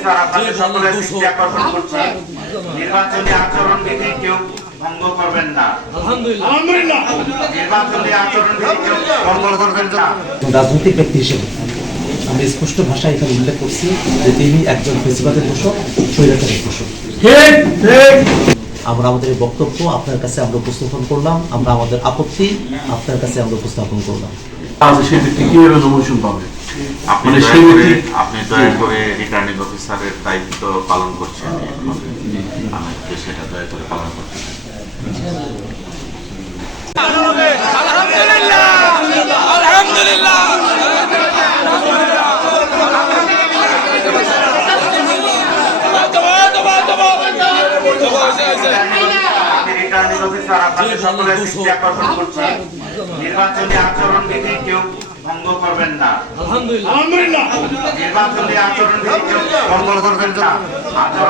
Officer আপনাদের সকলের দৃষ্টি আকর্ষণ করছে, নির্বাচনী আচরণ বিধি কেউ ভঙ্গ করবেন না। আলহামদুলিল্লাহ। নির্বাচনী আচরণ বিধি কেউ ভঙ্গ করবেন না। রাজনৈতিক ব্যক্তি হিসেবে আমি স্পষ্ট ভাষায় এখানে উল্লেখ করছি যে তিনি একজন ফেসিবাদের দোষক, স্বৈরাচারের দোষক। আমরা আমাদের বক্তব্য আপনার কাছে আমরা উপস্থাপন করলাম, আমরা আমাদের আপত্তি আপনার কাছে আমরা উপস্থাপন করলাম। সেই ব্যক্তি কিভাবে নমিনেশন পাবে? আপনি দয়া করে রিটার্নিং অফিসারের দায়িত্ব পালন করছেন, আমাকে সেটা দয়া করে পালন করতে চাই। আলহামদুলিল্লাহ, আলহামদুলিল্লাহ। রিটার্নিং অফিসার আপনাদের সকলের দৃষ্টি আকর্ষণ করছে, নির্বাচনী আচরণ বিধি কেউ ভঙ্গ করবেন না। আলহামদুলিল্লাহ। নির্বাচনী আচরণ বিধি কেউ ভঙ্গ করবেন না।